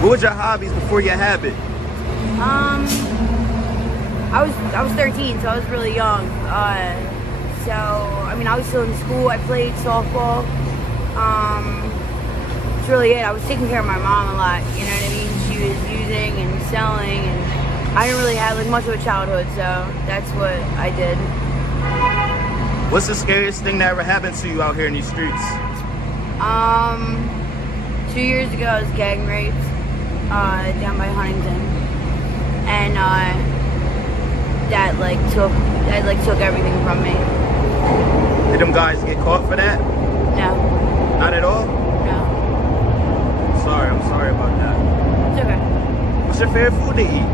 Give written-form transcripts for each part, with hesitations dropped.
What was your hobbies before your habit? I was 13, so I was really young. So I mean, I was still in school. I played softball. That's really it. I was taking care of my mom a lot. You know what I mean? She was using and selling, and I didn't really have like much of a childhood, so that's what I did. What's the scariest thing that ever happened to you out here in these streets? 2 years ago, I was gang raped down by Huntington, and that took everything from me. Did them guys get caught for that? No. Not at all? No. I'm sorry about that. It's okay. What's your favorite food to eat?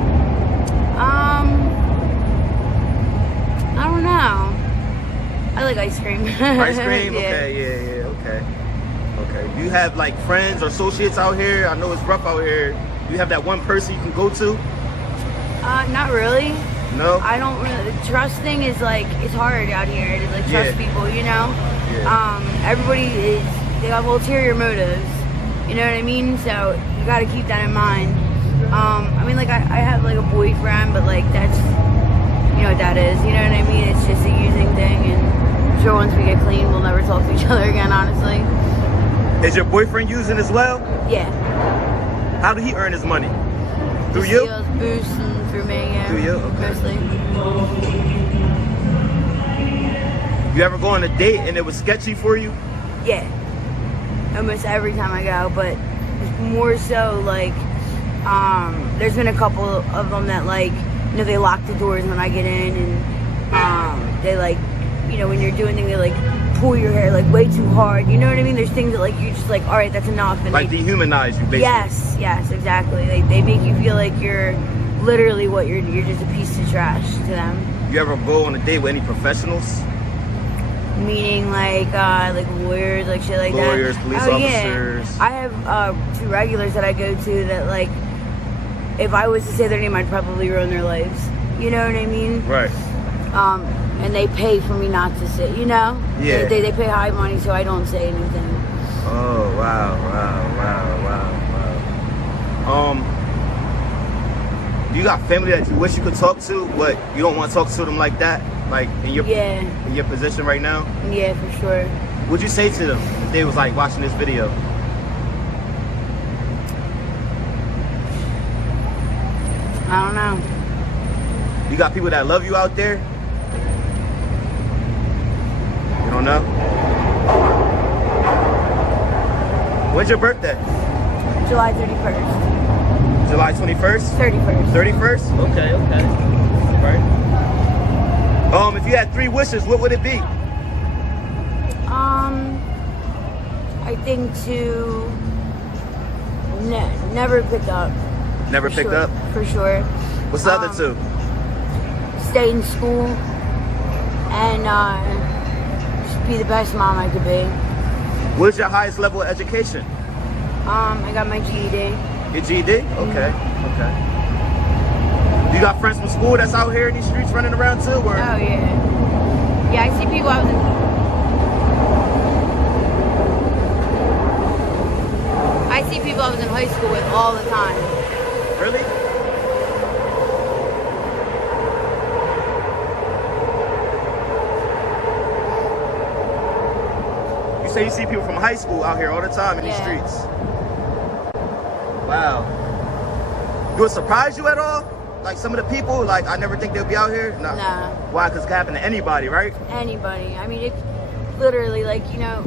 I don't know. I like ice cream. Ice cream? Yeah. Okay, okay. Do you have like friends or associates out here? I know it's rough out here. Do you have that one person you can go to? Not really. No? I don't really. Trusting is like, it's hard out here to like trust people, you know? Yeah. Everybody they have ulterior motives. You know what I mean? So you gotta keep that in mind. I mean, like I have like a boyfriend, but like that's, you know what that is. You know what I mean? It's just a using thing, and I'm sure once we get clean, we'll never talk to each other again, honestly. Is your boyfriend using as well? Yeah. How did he earn his money? Through Just you? Deals, boosts, and through me, yeah. Through you? Okay. Mostly. You ever go on a date and it was sketchy for you? Yeah. Almost every time I go, but it's more so like, there's been a couple of them that like, you know, they lock the doors when I get in, and they like, you know, when you're doing things, they like pull your hair like way too hard. You know what I mean? There's things that like you just like, all right, that's enough. And like dehumanize you, basically. Yes, exactly. They make you feel like you're literally you're just a piece of trash to them. You ever go on a date with any professionals? Meaning like lawyers, like shit like that. Lawyers, police officers. Yeah. I have 2 regulars that I go to that like, if I was to say their name, I'd probably ruin their lives. You know what I mean? Right. And they pay for me not to say, you know? Yeah. They pay high money so I don't say anything. Oh, wow. Do you got family that you wish you could talk to, but you don't want to talk to them like that? Like in your position right now? Yeah, for sure. What'd you say to them if they was like watching this video? I don't know. You got people that love you out there? You don't know? When's your birthday? July 31st. July 21st? 31st. 31st? Okay. Right. If you had 3 wishes, what would it be? I think to never pick up. Never picked up? For sure. What's the other 2? Stay in school and just be the best mom I could be. What's your highest level of education? I got my GED. Your GED? Okay. You got friends from school that's out here in these streets running around too? Or? Oh yeah. Yeah, I see people I was in high school with all the time. Really? You say you see people from high school out here all the time in these streets? Wow. Do it surprise you at all? Like some of the people, like I never think they'll be out here? Nah. Why? Because it can happen to anybody, right? Anybody. I mean, it's literally like, you know,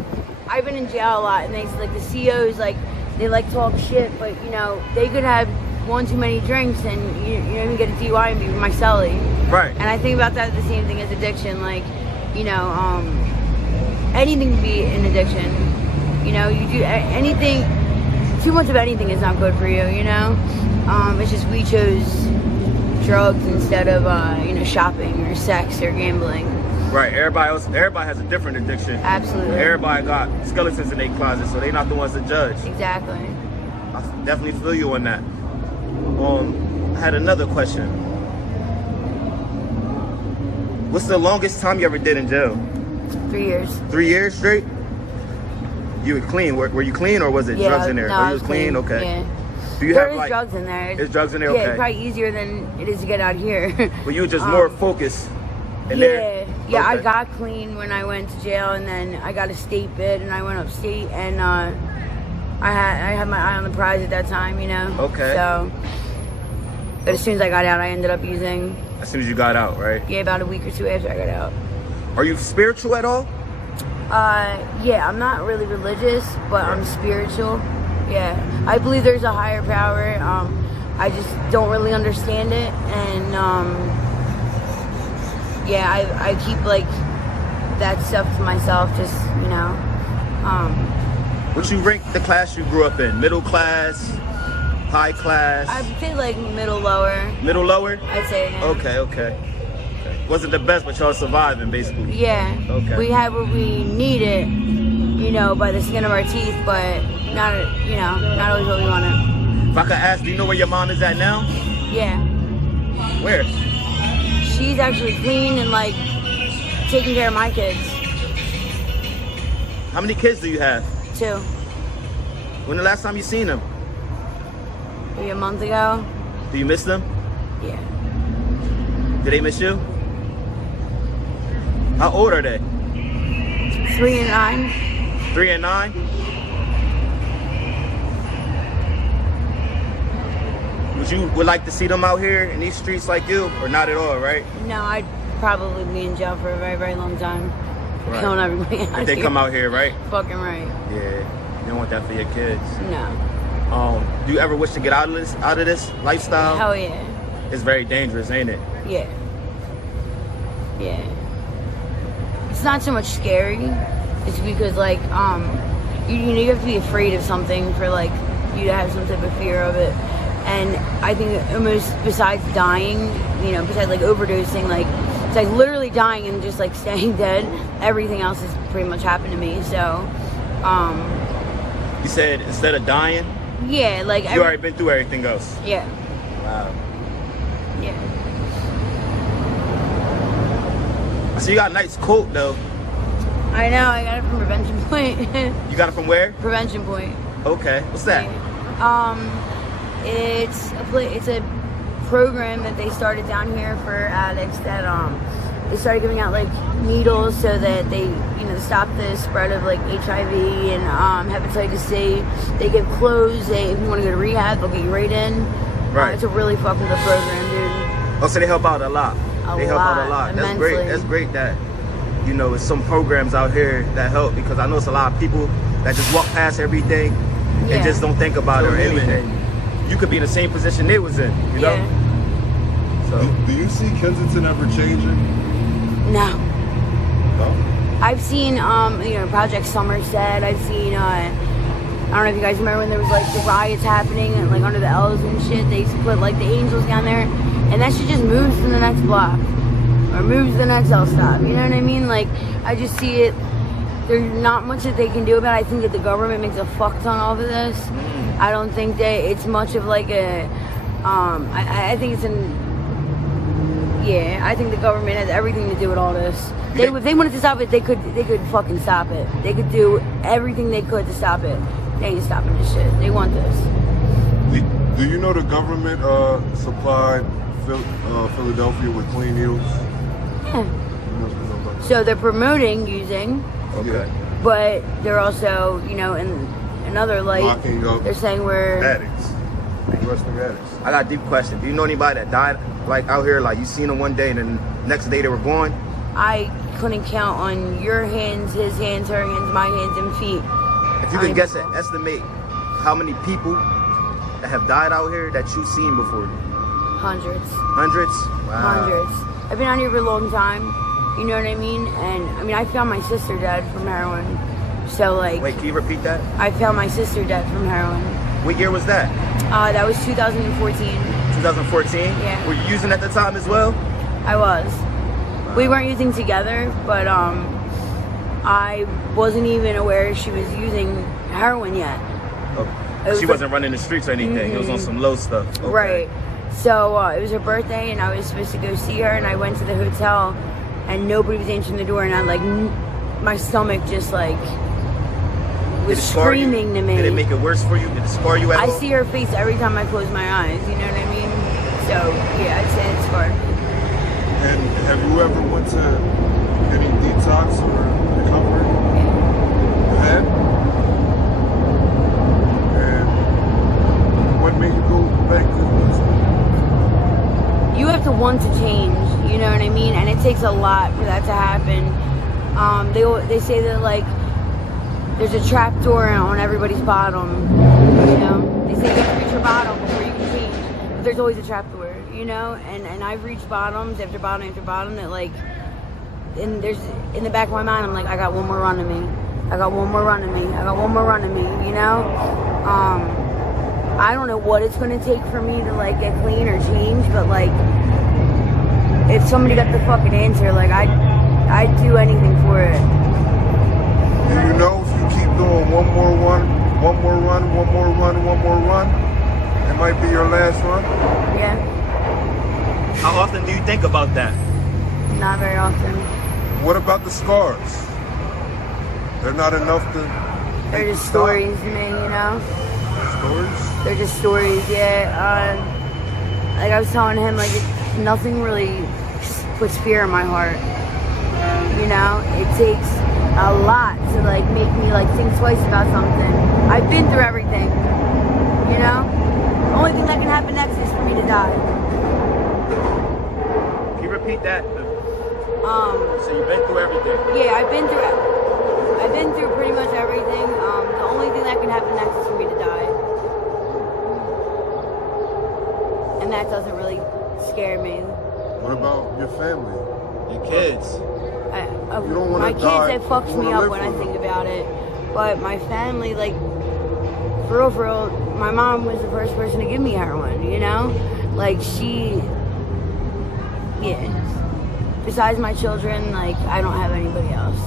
I've been in jail a lot, and they like the COs, like they like talk shit, but you know they could have one too many drinks and you know even get a DUI and be my cellie. Right. And I think about that the same thing as addiction, like, you know, anything can be an addiction. You know, you do anything, too much of anything is not good for you. You know, it's just we chose drugs instead of you know, shopping or sex or gambling. Right. Everybody has a different addiction. Absolutely. Everybody got skeletons in their closet, so they're not the ones to judge. Exactly. I definitely feel you on that. I had another question. What's the longest time you ever did in jail? 3 years. 3 years straight? You were clean. Were you clean or was it drugs in there? No, Oh, I you was was clean? Okay. Yeah. Do you There have is like drugs in there. There's drugs in there. Yeah, Okay. it's probably easier than it is to get out here. But you were just more focused. In there? Yeah, I Okay. got clean when I went to jail, and then I got a state bid, and I went upstate, and I had my eye on the prize at that time, you know. Okay. So, but as soon as I got out, I ended up using. As soon as you got out, right? Yeah, about a week or two after I got out. Are you spiritual at all? Yeah, I'm not really religious, but I'm spiritual. Yeah, I believe there's a higher power. I just don't really understand it, and yeah, I keep like that stuff to myself. Just Would you rank the class you grew up in? Middle class, high class? I'd say like middle lower. Middle lower? I'd say. Yeah. Okay. Wasn't the best, but y'all surviving basically. Yeah. Okay. We had what we needed, by the skin of our teeth, but not always what we wanted. If I could ask, do you know where your mom is at now? Yeah. Where? She's actually clean and like taking care of my kids. How many kids do you have? 2. When the last time you seen them? Maybe a month ago. Do you miss them? Yeah. Do they miss you? How old are they? 3 and 9. 3 and 9? Would like to see them out here in these streets like you, or not at all, right? No, I'd probably be in jail for a very, very long time. Right. Killing everybody out If they here. come out here, right? Fucking right. Yeah, you don't want that for your kids. No. Do you ever wish to get out of this lifestyle? Hell yeah. It's very dangerous, ain't it? Yeah. Yeah. It's not so much scary. It's because like you have to be afraid of something for like you to have some type of fear of it. And I think almost besides dying, besides like overdosing, like it's like literally dying and just like staying dead, everything else has pretty much happened to me. So You said instead of dying, yeah, like you already been through everything else. Yeah. Wow. Yeah. So you got a nice coat though. I know, I got it from Prevention Point. You got it from where? Prevention Point. Okay. What's that? It's a program that they started down here for addicts that they started giving out like needles so that they stop the spread of like HIV and hepatitis C. They give clothes. If you want to go to rehab, they'll get you right in. Right. It's a really fucking good program, dude. Oh, so they help out a lot. They help out a lot. That's Immensely. great. That's great that there's some programs out here that help, because I know it's a lot of people that just walk past everything and just don't think about it or anything. You could be in the same position they was in, you know? So Do you see Kensington ever changing? No. No? I've seen, Project Somerset. I've seen, I don't know if you guys remember when there was like the riots happening and like under the L's and shit. They used to put like the angels down there, and that shit just moves to the next block or moves to the next L stop. You know what I mean? Like I just see it. There's not much that they can do about it. I think that the government makes a fuck ton off of this. I don't think that it's much of like a. I think it's I think the government has everything to do with all this. If they wanted to stop it, they could fucking stop it. They could do everything they could to stop it. They ain't stopping this shit. They want this. Do you know the government supplied Philadelphia with clean needles? Yeah. So they're promoting using, okay. but they're also, in another light, Locking up they're saying we're addicts. Arresting addicts. I got a deep question. Do you know anybody that died like out here, like you seen them one day and then next day they were gone? I couldn't count on your hands, his hands, her hands, my hands and feet. If you can guess and estimate how many people that have died out here that you've seen before? Hundreds. Hundreds? Wow. Hundreds. I've been out here for a long time. You know what I mean? And I found my sister dead from heroin. So like. Wait, can you repeat that? I found my sister dead from heroin. What year was that? That was 2014. 2014? Yeah. Were you using at the time as well? I was. We weren't using together, but I wasn't even aware she was using heroin yet. Oh, she wasn't running the streets or anything. It was on some low stuff. Okay. Right. So it was her birthday, and I was supposed to go see her, and I went to the hotel, and nobody was answering the door, and I my stomach just like was Did it scar you? screaming to me. Did it make it worse for you? Did it scar you at I all? see her face every time I close my eyes, you know what I mean? So, yeah, I'd say it scarred me. And have you ever went to any detox or recovery? Yeah. You had? And what made you go back to You have to want to change, you know what I mean? And it takes a lot for that to happen. They say that, like, there's a trap door on everybody's bottom, you know? They say you have to reach your bottom before you can change. But there's always a trap door, you know? And I've reached bottoms after bottom after bottom that, like, and there's, in the back of my mind, I'm like, I got one more run in me. I got one more run in me. I got one more run in me, you know? I don't know what it's going to take for me to, like, get clean or change, but, like, if somebody got the fucking answer, like, I'd do anything for it. And you know, if you keep doing one more run, it might be your last run. Yeah, How often do you think about that? not very often. What about the scars? They're not enough to. They're make you just stop? stories to me, you know? Stories? They're just stories, yeah. Like I was telling him, like, nothing really puts fear in my heart. You know? It takes a lot to, like, make me, like, think twice about something. I've been through everything, you know? The only thing that can happen next is for me to die. Can you repeat that? So you've been through everything. Yeah, I've been through pretty much everything. The only thing that can happen next is for me to die. And that doesn't really scare me. What about your family? Your kids. You don't wanna My kids, die. that fucks You me wanna up live when I for think them. about it. But my family, like, for real, my mom was the first person to give me heroin, you know? Like, yeah. Besides my children, like, I don't have anybody else.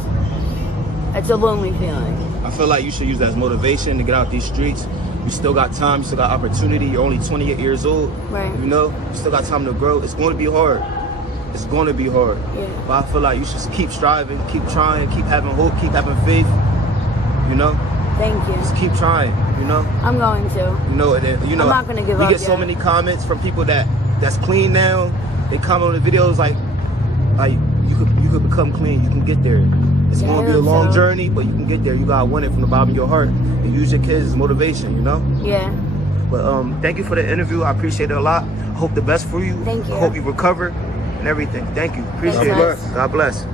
It's a lonely feeling. I feel like you should use that as motivation to get out these streets. You still got time, you still got opportunity. You're only 28 years old. Right. You know, you still got time to grow. It's going to be hard. It's going to be hard. Yeah. But I feel like you should keep striving, keep trying, keep having hope, keep having faith. You know, Thank you. just keep trying. You know, I'm going to. you know, and then, you know, I'm not gonna give we up get so yet. many comments from people that's clean now. They comment on the videos like you could become clean. You can get there. It's Yeah, going to I be a hope long so. journey, but you can get there. You gotta want it from the bottom of your heart and use your kids as motivation. You know. Yeah. But thank you for the interview. I appreciate it a lot. Hope the best for you. Thank you. Hope you recover and everything. Thank you. Appreciate Thanks, it. guys. God bless.